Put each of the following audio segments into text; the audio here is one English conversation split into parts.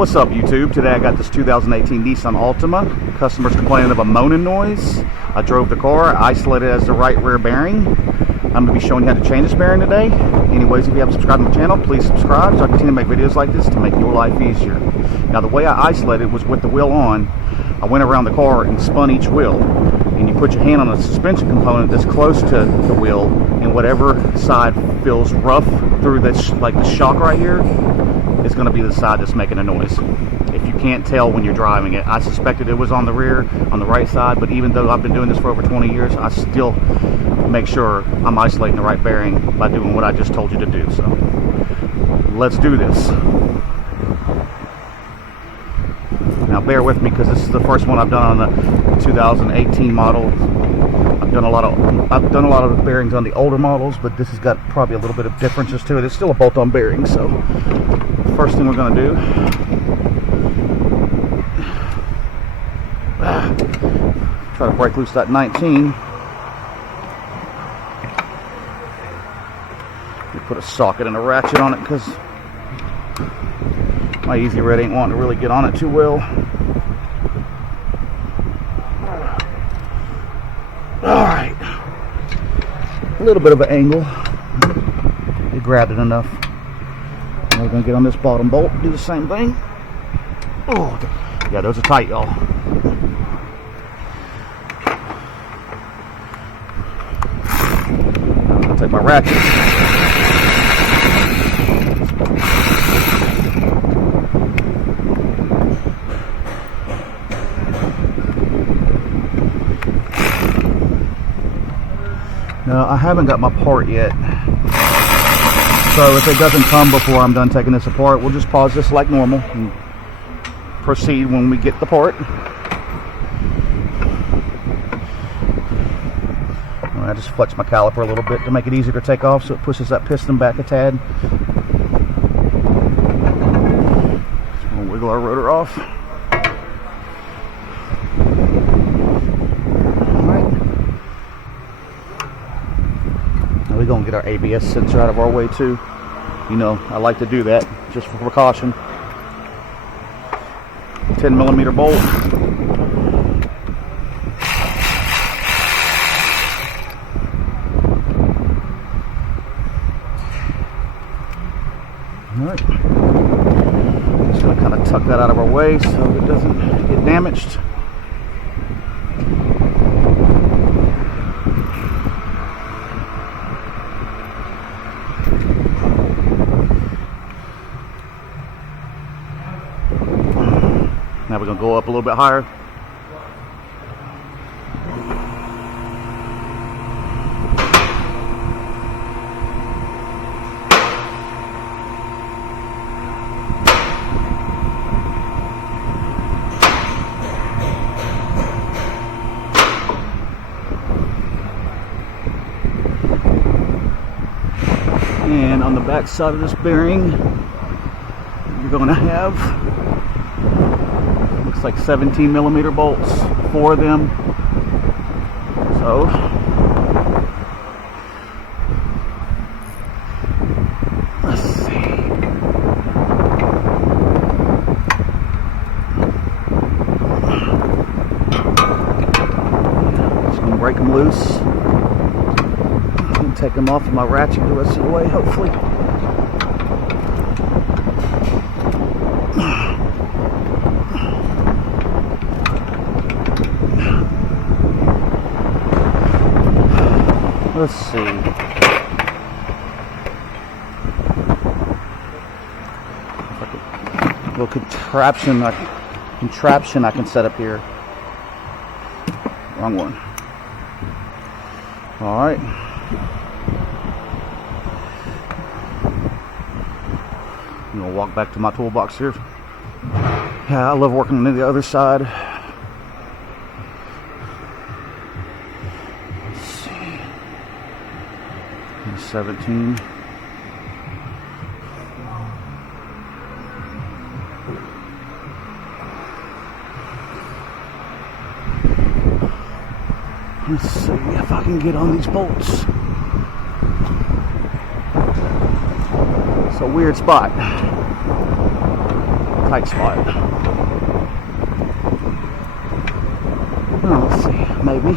What's up, YouTube? Today I got this 2018 Nissan Altima. Customers complaining of a moaning noise. I drove the car, isolated it as the right rear bearing. I'm going to be showing you how to change this bearing today. Anyways, if you haven't subscribed to my channel, please subscribe so I continue to make videos like this to make your life easier. Now, the way I isolated was with the wheel on. I went around the car and spun each wheel. And you put your hand on a suspension component that's close to the wheel, and whatever side feels rough through this, like the shock right here, is going to be the side that's making a noise. If you can't tell when you're driving it, I suspected it was on the rear, on the right side, but even though I've been doing this for over 20 years, I still make sure I'm isolating the right bearing by doing what I just told you to do. So let's do this. Now bear with me because this is the first one I've done on the 2018 model. I've done a lot of bearings on the older models, but this has got probably a little bit of differences to it. It's still a bolt-on bearing, so first thing we're going to do, try to break loose that 19. You put a socket and a ratchet on it because my Easy Red ain't wanting to really get on it too well. Alright. A little bit of an angle. You grabbed it enough. Now we're going to get on this bottom bolt, do the same thing. Oh, yeah, those are tight, y'all. I'll take my ratchet. No, I haven't got my part yet, so if it doesn't come before I'm done taking this apart, we'll just pause this like normal and proceed when we get the part. I just flex my caliper a little bit to make it easier to take off, so it pushes that piston back a tad. So we'll wiggle our rotor off. We're going to get our ABS sensor out of our way too. You know, I like to do that just for precaution. 10mm bolt. Alright. Just going to kind of tuck that out of our way so it doesn't get damaged. Now we're going to go up a little bit higher. And on the back side of this bearing, you're going to have like 17mm bolts, 4 of them. So let's see. Just gonna break them loose and take them off with my ratchet the rest of the way, hopefully. Let's see. A little contraption I can set up here. Wrong one. All right. I'm gonna walk back to my toolbox here. Yeah, I love working on the other side. 17. Let's see if I can get on these bolts. It's a weird spot. tight spot. Oh, let's see, maybe.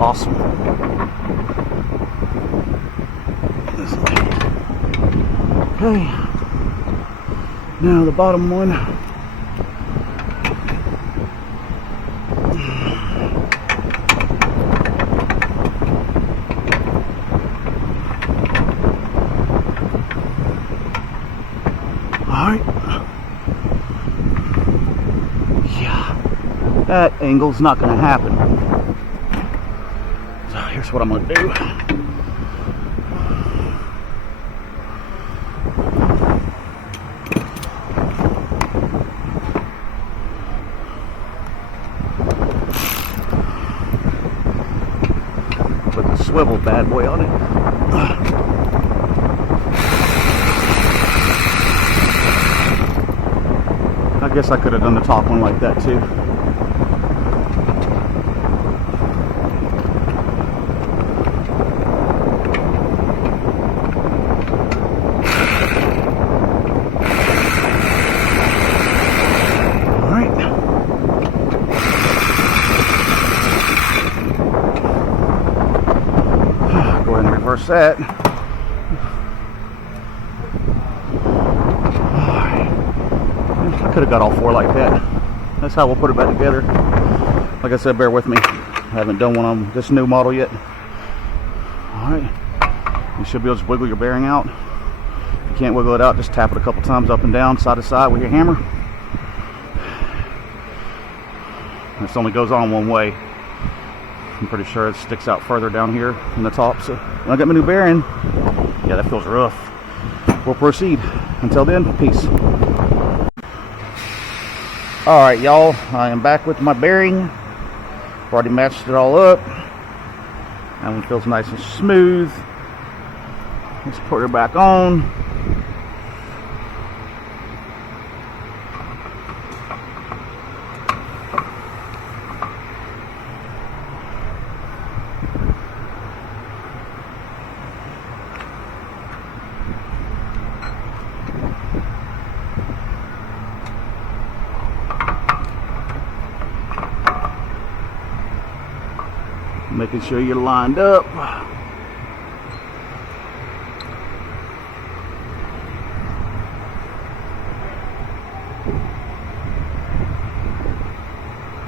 Awesome. Okay. Now the bottom one. Alright. Yeah. That angle's not going to happen. So here's what I'm going to do. Put the swivel bad boy on it. I guess I could have done the top one like that too. Alright. Go ahead and reverse that. I could have got all four like that. That's how we'll put it back together. Like I said, bear with me. I haven't done one on this new model yet. Alright. You should be able to just wiggle your bearing out. If you can't wiggle it out, just tap it a couple times up and down, side to side with your hammer. This only goes on one way. I'm pretty sure it sticks out further down here in the top. So when I got my new bearing, yeah, that feels rough. We'll proceed. Until then, peace. Alright, y'all, I am back with my bearing. Already matched it all up. That one feels nice and smooth. Let's put her back on. Making sure you're lined up.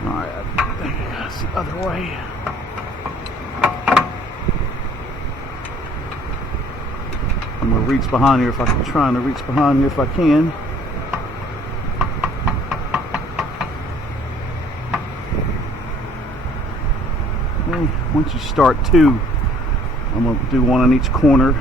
Alright, that's the other way. I'm gonna reach behind here if I can, trying to reach behind here if I can. Once you start two, I'm going to do one on each corner.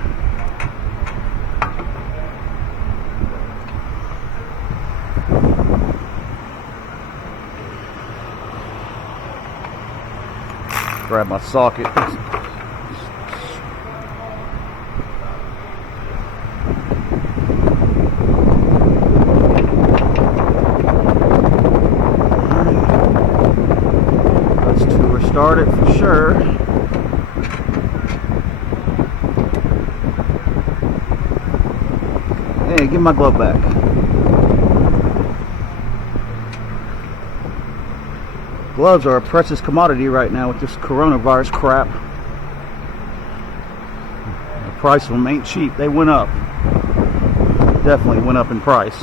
Grab my socket. Let's two restart it for sure. Hey, give my glove back. Gloves are a precious commodity right now with this coronavirus crap. The price of them ain't cheap. They went up. Definitely went up in price.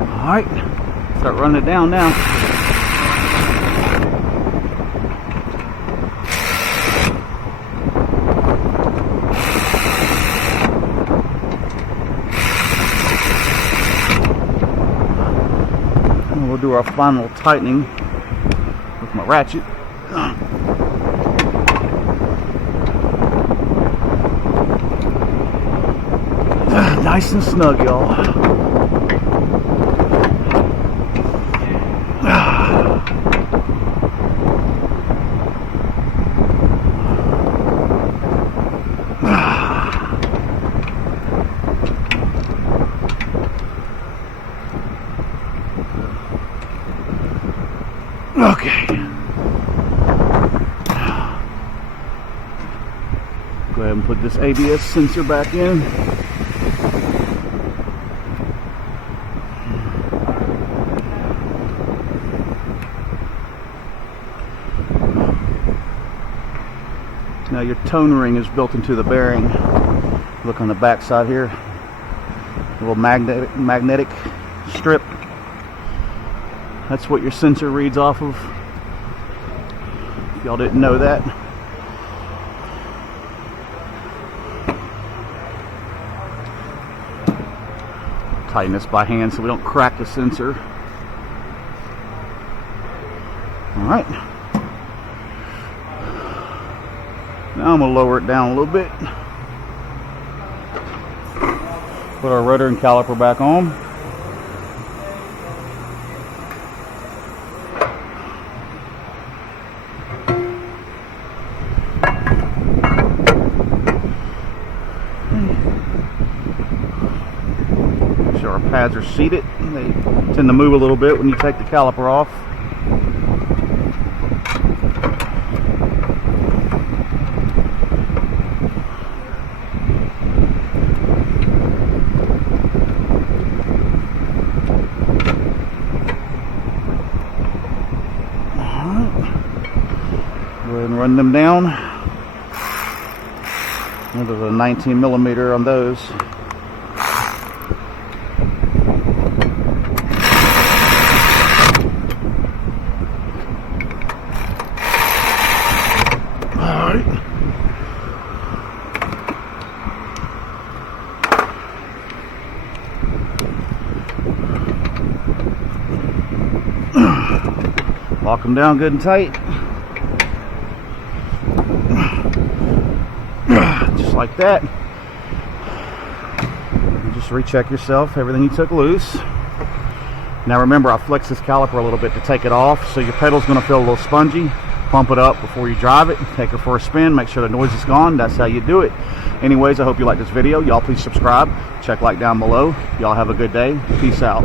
Alright, start running it down now. We'll do our final tightening with my ratchet. Nice and snug, y'all. Okay. Go ahead and put this ABS sensor back in. Now your tone ring is built into the bearing. Look on the back side here. A little magnetic strip. That's what your sensor reads off of. If y'all didn't know that. Tighten this by hand so we don't crack the sensor. Alright. Now I'm going to lower it down a little bit. Put our rudder and caliper back on. Make sure our pads are seated. They tend to move a little bit when you take the caliper off. Go ahead and run them down. There's a 19mm on those. Alright. Lock them down good and tight. Just like that. Just recheck yourself, everything you took loose. Now remember, I flex this caliper a little bit to take it off, so your pedal's going to feel a little spongy. Pump it up before you drive it. Take her for a spin, make sure the noise is gone. That's how you do it. Anyways, I hope you like this video. Y'all please subscribe. Check like down below. Y'all have a good day. Peace out.